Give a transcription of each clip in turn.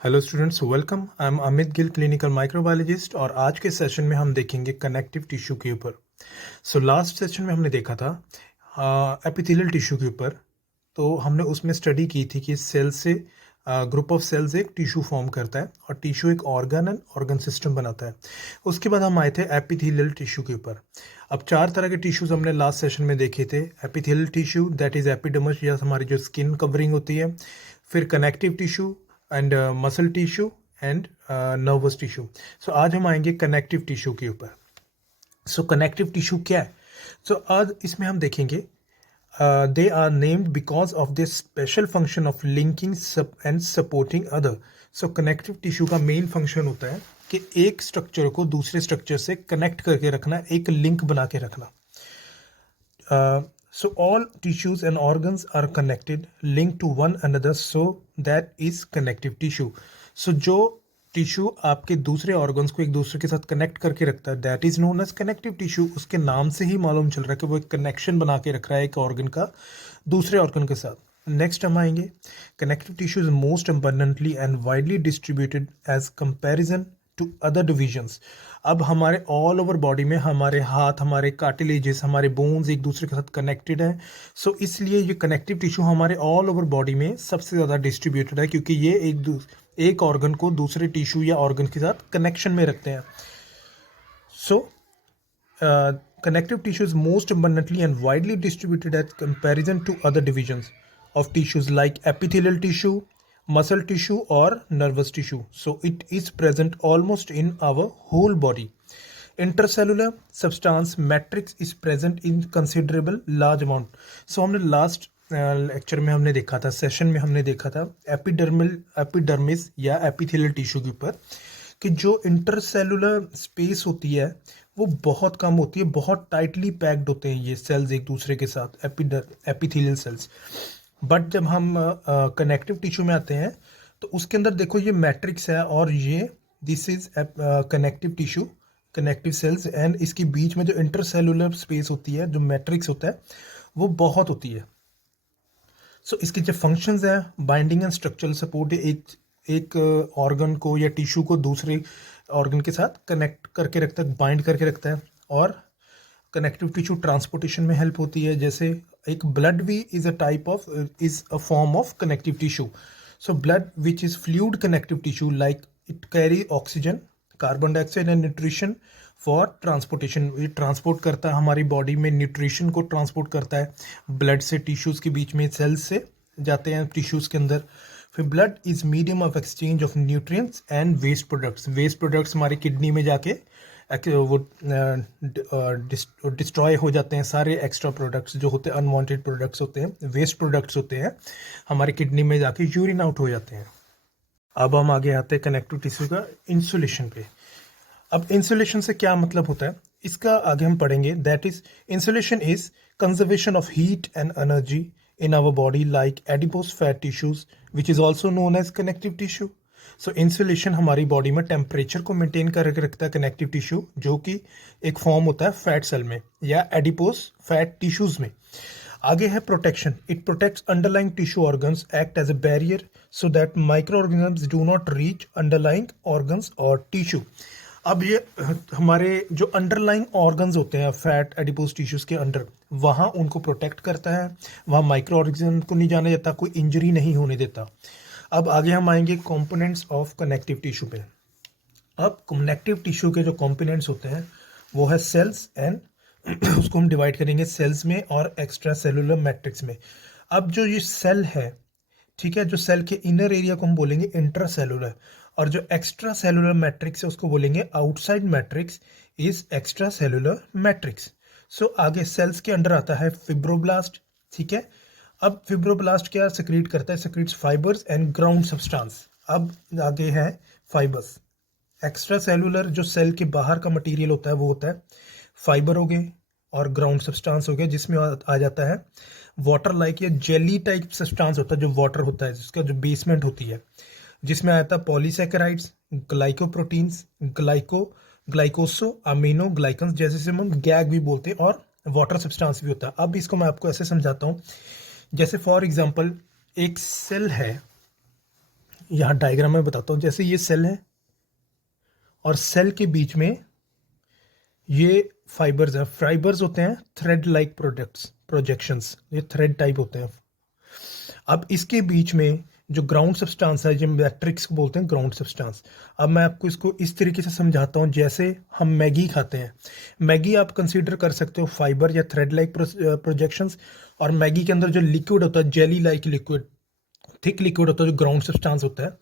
Hello students, welcome. I am Amit Gill, clinical microbiologist. और आज के सेशन में हम देखेंगे कनेक्टिव टिश्यू के ऊपर। लास्ट सेशन में हमने देखा था एपिथेलियल टिश्यू के ऊपर। तो हमने उसमें स्टडी की थी कि सेल से ग्रुप ऑफ सेल्स एक टिश्यू फॉर्म करता है और टिश्यू एक ऑर्गन एंड ऑर्गन सिस्टम बनाता है। उसके बाद हम आए थे एपिथेलियल टिश्यू के ऊपर। अब चार तरह के टिश्यूज हमने लास्ट सेशन में देखे थे। Epithelial tissue, that is epidermis या हमारी जो स्किन कवरिंग होती है। फिर connective tissue and muscle tissue and nervous tissue. आज हम आएंगे कनेक्टिव टिश्यू के ऊपर। कनेक्टिव टिश्यू क्या है? आज इसमें हम देखेंगे they are named because of their special function of linking and supporting other. Connective tissue का मेन फंक्शन होता है कि एक स्ट्रक्चर को दूसरे स्ट्रक्चर से कनेक्ट करके रखना, एक लिंक बना के रखना। All tissues and organs are connected, linked to one another, so that is connective tissue. जो टिश्यू आपके दूसरे ऑर्गन्स को एक दूसरे के साथ कनेक्ट करके रखता है, that is known as connective tissue. उसके नाम से ही मालूम चल रहा है कि वो एक कनेक्शन बना के रख रहा है एक ऑर्गन का दूसरे ऑर्गन के साथ। नेक्स्ट हम आएंगे, connective tissue is most abundantly and widely distributed as comparison to other divisions. अब हमारे ऑल ओवर बॉडी में हमारे हाथ, हमारे कार्टिलेजेस, हमारे बोन्स एक दूसरे के साथ कनेक्टेड हैं। इसलिए ये कनेक्टिव टिश्यू हमारे ऑल ओवर बॉडी में सबसे ज़्यादा डिस्ट्रीब्यूटेड है, क्योंकि ये एक ऑर्गन को दूसरे टिश्यू या ऑर्गन के साथ कनेक्शन में रखते हैं। Connective tissue is most abundantly and widely distributed as comparison to other divisions of tissues like epithelial tissue, muscle tissue or nervous tissue. It is present almost in our whole body. Intercellular substance matrix is present in considerable large amount. हमने last lecture में हमने देखा था, session में हमने देखा था epidermis या एपिथेलियल टिश्यू के ऊपर कि जो इंटरसेलुलर स्पेस होती है वो बहुत कम होती है, बहुत टाइटली पैक्ड होते हैं ये सेल्स एक दूसरे के साथ, एपिथेलियल सेल्स। बट जब हम कनेक्टिव टिश्यू में आते हैं तो उसके अंदर देखो ये मैट्रिक्स है और ये this is connective tissue, connective cells, and इसके बीच में जो इंटरसेलुलर स्पेस होती है, जो मैट्रिक्स होता है, वो बहुत होती है। इसके जो फंक्शंस है, बाइंडिंग एंड स्ट्रक्चरल सपोर्ट, एक ऑर्गन को या टिश्यू को दूसरे ऑर्गन के साथ कनेक्ट करके रखता है, बाइंड करके रखता है। और कनेक्टिव टिश्यू ट्रांसपोर्टेशन में हेल्प होती है। जैसे एक ब्लड भी is a form of connective tissue. Blood which is fluid connective tissue, like it carry oxygen, carbon dioxide and nutrition for transportation. ये ट्रांसपोर्ट करता है हमारी बॉडी में, न्यूट्रिशन को ट्रांसपोर्ट करता है ब्लड से टिश्यूज़ के बीच में, सेल्स से जाते हैं टिश्यूज़ के अंदर। फिर blood is medium of exchange of nutrients and waste products. Waste products हमारी किडनी में जाके वो डिस्ट्रॉय हो जाते हैं। सारे एक्स्ट्रा प्रोडक्ट्स जो होते हैं, अनवांटेड प्रोडक्ट्स होते हैं, वेस्ट प्रोडक्ट्स होते हैं, हमारी किडनी में जाके यूरिन आउट हो जाते हैं। अब हम आगे आते हैं कनेक्टिव टिश्यू का इंसुलेशन पे। अब इंसुलेशन से क्या मतलब होता है, इसका आगे हम पढ़ेंगे। That is insulation is conservation of heat and energy in our body like adipose fat tissues which is also known as connective tissue. Insulation हमारी बॉडी में टेम्परेचर को मेंटेन करके रखता है कनेक्टिव टिश्यू, जो कि एक फॉर्म होता है फैट सेल में या एडिपोज फैट टिश्यूज में। आगे है protection. It protects underlying tissue organs, act as a barrier so that micro organisms do not reach underlying organs और टिश्यू। अब ये हमारे जो अंडरलाइंग ऑर्गन्स होते हैं फैट एडिपोज टिश्यूज के अंडर, वहाँ उनको प्रोटेक्ट करता है, वहाँ माइक्रो ऑर्गेनिज्म को नहीं जाने देता, कोई इंजरी नहीं होने देता। अब आगे हम आएंगे कंपोनेंट्स ऑफ कनेक्टिव टिश्यू पे। अब कनेक्टिव टिश्यू के जो कंपोनेंट्स होते हैं वो है सेल्स एंड उसको हम डिवाइड करेंगे सेल्स में और एक्स्ट्रा सेलुलर मैट्रिक्स में। अब जो ये सेल है, ठीक है, जो सेल के इनर एरिया को हम बोलेंगे इंट्रासेलुलर, और जो एक्स्ट्रा सेलुलर मैट्रिक्स है उसको बोलेंगे outside matrix is extra cellular matrix. आगे सेल्स के अंडर आता है फिब्रोब्लास्ट, ठीक है। अब फिब्रोब्लास्ट क्या सेक्रीट करता है, सेक्रीट्स फाइबर्स एंड ग्राउंड सब्सटेंस। अब आगे है फाइबर्स। एक्स्ट्रा सेलुलर जो सेल के बाहर का मटेरियल होता है वो होता है फाइबर हो गए और ग्राउंड सब्सटेंस हो गया, जिसमें आ जाता है वाटर लाइक या जेली टाइप सब्सटेंस होता है, जो वाटर होता है, जिसका जो बेसमेंट होती है, जिसमें आता है पॉलीसैकेराइड्स, ग्लाइकोप्रोटीन्स, ग्लाइकोसो अमीनो ग्लाइकन्स, जैसे हम गैग भी बोलते हैं, और वाटर सब्सटेंस भी होता है। अब इसको मैं आपको ऐसे समझाता हूँ, जैसे फॉर एग्जांपल एक सेल है, यहाँ डायग्राम में बताता हूँ। जैसे ये सेल है और सेल के बीच में ये फाइबर्स हैं। फाइबर्स होते हैं थ्रेड लाइक प्रोजेक्शंस, ये थ्रेड टाइप होते हैं। अब इसके बीच में जो ग्राउंड सब्सटेंस है, जो मैट्रिक्स को बोलते हैं ग्राउंड सब्सटेंस। अब मैं आपको इसको इस तरीके से समझाता हूँ, जैसे हम मैगी खाते हैं। मैगी आप कंसीडर कर सकते हो फाइबर या थ्रेड लाइक प्रोजेक्शंस, और मैगी के अंदर जो लिक्विड होता है, jelly like liquid, thick liquid होता है, जो ग्राउंड सब्सटेंस होता है,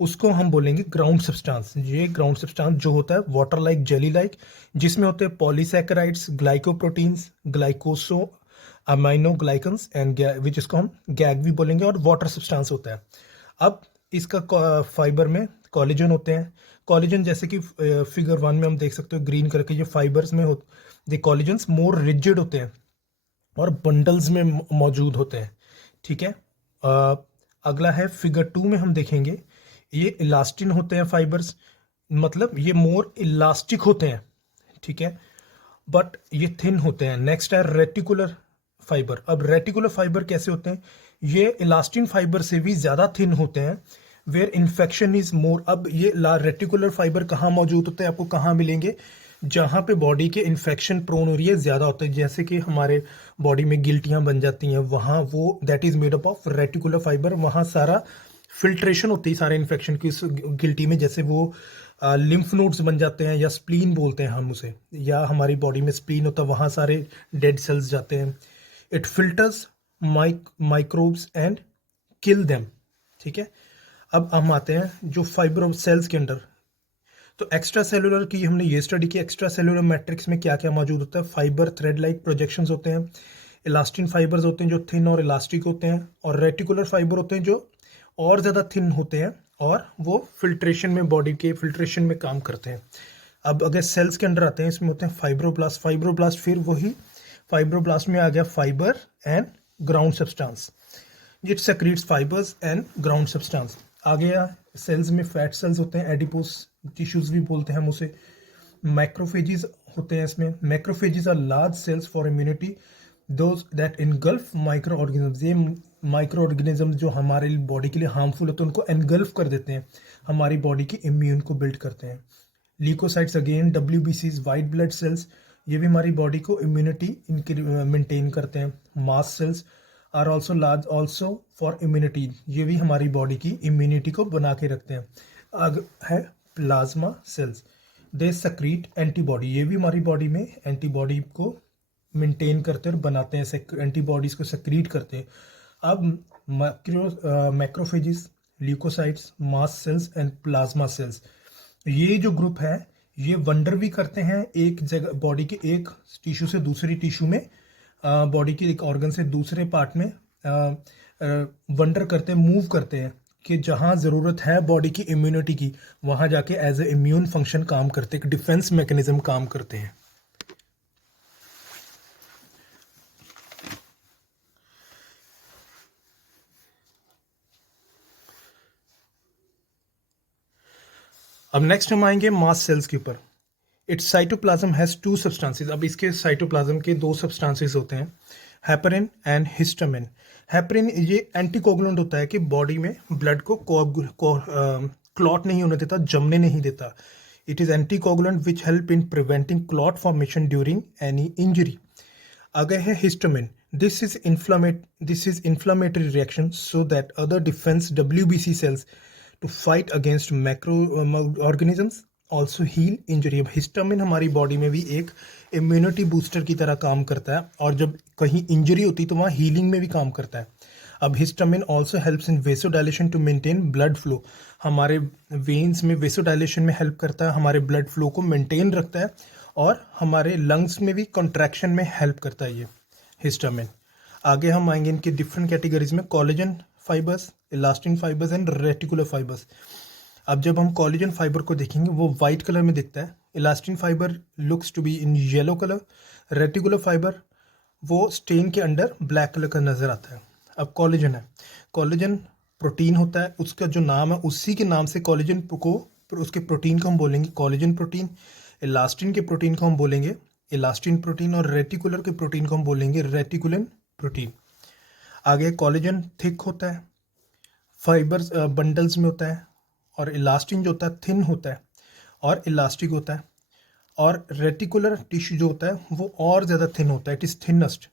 उसको हम बोलेंगे ग्राउंड सब्सटेंस। ये ग्राउंड सब्सटेंस जो होता है वाटर लाइक, जेली लाइक, जिसमें होते हैं polysaccharides, glycoproteins, glycosaminoglycans and which इसको हम गैग भी बोलेंगे, और वाटर सब्सटेंस होता है। अब इसका फाइबर में कोलेजन होते हैं। कोलेजन जैसे कि फिगर 1 में हम देख सकते हो ग्रीन करके, ये फाइबर्स में होते कोलेजन्स मोर रिजिड होते हैं और बंडल्स में मौजूद होते हैं। ठीक है। अगला है फिगर 2 में हम देखेंगे, ये इलास्टिन होते हैं फाइबर्स, मतलब ये मोर इलास्टिक होते हैं। ठीक है, बट ये थिन होते हैं। नेक्स्ट है रेटिकुलर फाइबर। अब रेटिकुलर फाइबर कैसे होते हैं? ये इलास्टिन फाइबर से भी ज़्यादा थिन होते हैं, वेयर इन्फेक्शन इज मोर। अब ये रेटिकुलर फाइबर कहाँ मौजूद होते हैं, आपको कहाँ मिलेंगे? जहाँ पे बॉडी के इन्फेक्शन प्रोन एरिया ज़्यादा होते हैं, जैसे कि हमारे बॉडी में गिल्टियाँ बन जाती हैं, वहाँ वो that is made up of reticular fibre. वहाँ सारा फिल्ट्रेशन होती है सारे इन्फेक्शन की उस गिल्टी में, जैसे वो लिम्फ नोड्स बन जाते हैं, या स्प्लीन बोलते हैं हम उसे, या हमारी बॉडी में स्प्लीन होता है, वहाँ सारे डेड सेल्स जाते हैं। It filters microbes and kill them. ठीक है। अब हम आते हैं जो फाइबर सेल्स के अंदर, तो एक्स्ट्रा सेलुलर की हमने ये स्टडी की। एक्स्ट्रा सेलुलर मैट्रिक्स में क्या क्या मौजूद होता है? फाइबर थ्रेड लाइक प्रोजेक्शंस होते हैं, इलास्टिन फाइबर्स होते हैं जो थिन और इलास्टिक होते हैं, और रेटिकुलर फाइबर होते हैं जो और ज़्यादा थिन होते हैं, और वो फिल्ट्रेशन में, बॉडी के फिल्ट्रेशन में काम करते हैं। अब अगर सेल्स के अंदर आते हैं, इसमें होते हैं फाइब्रोब्लास्ट। फाइब्रोब्लास्ट फिर वही फाइब्रोब्लास्ट में आ गया fibre and ground substance, it secretes fibres and ground substance. आ गया सेल्स में फैट सेल्स होते हैं, एडिपोस टिश्यूज भी बोलते हैं हम उसे। मैक्रोफेजेस होते हैं इसमें। Macrophages are large cells for immunity, those that engulf micro organism. ये माइक्रो ऑर्गेनिज्म जो हमारे बॉडी के लिए हार्मफुल होते हैं, उनको एनगल्फ कर देते हैं, हमारी बॉडी की इम्यून को बिल्ड करते हैं। Leucocytes again WBCs, white blood cells, ये भी हमारी बॉडी को इम्यूनिटी इनकी मेंटेन करते हैं। Mast cells are also large also for immunity, ये भी हमारी बॉडी की इम्यूनिटी को बना के रखते हैं। अब है प्लाज्मा सेल्स, दे सक्रीट एंटीबॉडी, ये भी हमारी बॉडी में एंटीबॉडी को मेंटेन करते हैं और बनाते हैं, एंटीबॉडीज को सक्रीट करते हैं। अब macrophages, leucocytes, mast cells and plasma cells, ये जो ग्रुप है ये वंडर भी करते हैं एक जगह, बॉडी के एक टिश्यू से दूसरी टिश्यू में, बॉडी के एक ऑर्गन से दूसरे पार्ट में वंडर करते हैं, मूव करते हैं, कि जहाँ ज़रूरत है बॉडी की इम्यूनिटी की, वहाँ जाके एज ए इम्यून फंक्शन काम करते हैं, एक डिफेंस मैकेनिज्म काम करते हैं। अब नेक्स्ट हम आएंगे मास सेल्स के ऊपर। It's cytoplasm has 2 substances. अब इसके साइटोप्लाज्म के 2 सब्सटेंसेस होते हैं, हेपरिन एंड हिस्टामिन। हेपरिन ये एंटीकोगुलेंट होता है कि बॉडी में ब्लड को क्लॉट नहीं होने देता, जमने नहीं देता। It is anticoagulant which help in preventing clot formation during any injury. आगे है histamine, this is inflammatory reaction so that other defense WBC cells to fight against microorganisms also heal injury। अब histamine हमारी body में भी एक immunity booster की तरह काम करता है, और जब कहीं इंजरी होती है तो वहाँ हीलिंग में भी काम करता है। अब histamine also helps in vasodilation to maintain blood flow, हमारे वेन्स में वेसोडाइलेशन में हेल्प करता है, हमारे ब्लड फ्लो को मेंटेन रखता है, और हमारे लंग्स में भी कॉन्ट्रैक्शन में हेल्प करता है ये हिस्टामिन। आगे हम आएंगे इनके डिफरेंट कैटेगरीज में, collagen fibres, elastin fibres and reticular fibres. अब जब हम कोलेजन फाइबर को देखेंगे वो वाइट कलर में दिखता है, elastin fibre looks to be in yellow colour, reticular fibre वो स्टेन के अंडर ब्लैक कलर का नजर आता है। अब कोलेजन है, कोलेजन प्रोटीन होता है, उसका जो नाम है उसी के नाम से कोलेजन को, उसके प्रोटीन को हम बोलेंगे कोलेजन प्रोटीन। इलास्टिन के प्रोटीन को हम बोलेंगे इलास्टिन प्रोटीन, और रेटिकुलर के प्रोटीन को हम बोलेंगे रेटिकुलिन प्रोटीन। आगे कोलेजन थिक होता है, फाइबर्स बंडल्स में होता है, और इलास्टिन जो होता है थिन होता है और इलास्टिक होता है, और रेटिकुलर टिश्यू जो होता है वो और ज़्यादा थिन होता है, इट इज़ थिनेस्ट।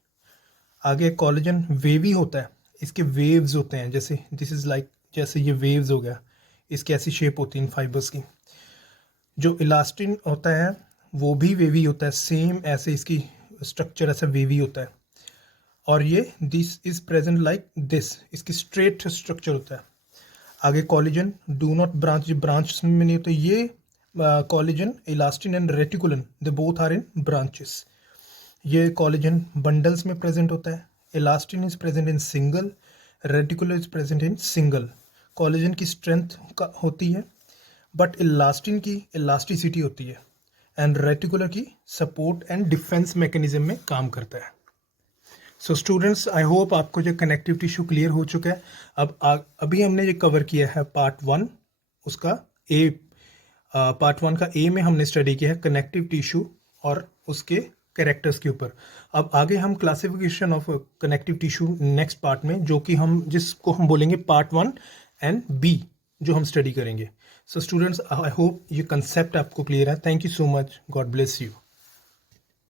आगे कोलेजन वेवी होता है, इसके वेव्स होते हैं, जैसे दिस इज़ लाइक, जैसे ये वेव्स हो गया, इसकी ऐसी शेप होती है इन फाइबर्स की। जो इलास्टिन होता है वो भी वेवी होता है, सेम ऐसे इसकी स्ट्रक्चर ऐसा वेवी होता है, और ये this is present like this, इसकी स्ट्रेट स्ट्रक्चर होता है। आगे collagen do not branch, branch में नहीं होते ये। Collagen, elastin and reticulin they both are in branches. ये कोलेजन बंडल्स में प्रेजेंट होता है, elastin is present in single, reticular is present in single. Collagen की स्ट्रेंथ होती है, बट इलास्टिन की इलास्टिसिटी होती है, एंड रेटिकुलर की सपोर्ट एंड डिफेंस मैकेनिज्म में काम करता है। सो स्टूडेंट्स, आई होप आपको जो कनेक्टिव टिश्यू क्लियर हो चुका है। अभी हमने ये कवर किया है पार्ट 1, उसका ए, पार्ट 1 का ए में हमने स्टडी किया है कनेक्टिव टिश्यू और उसके कैरेक्टर्स के ऊपर। अब आगे हम classification of connective tissue next part में, जो कि हम जिसको हम बोलेंगे पार्ट 1 एंड बी, जो हम स्टडी करेंगे। सो स्टूडेंट्स, आई होप ये कंसेप्ट आपको क्लियर है। Thank you so much, God bless you.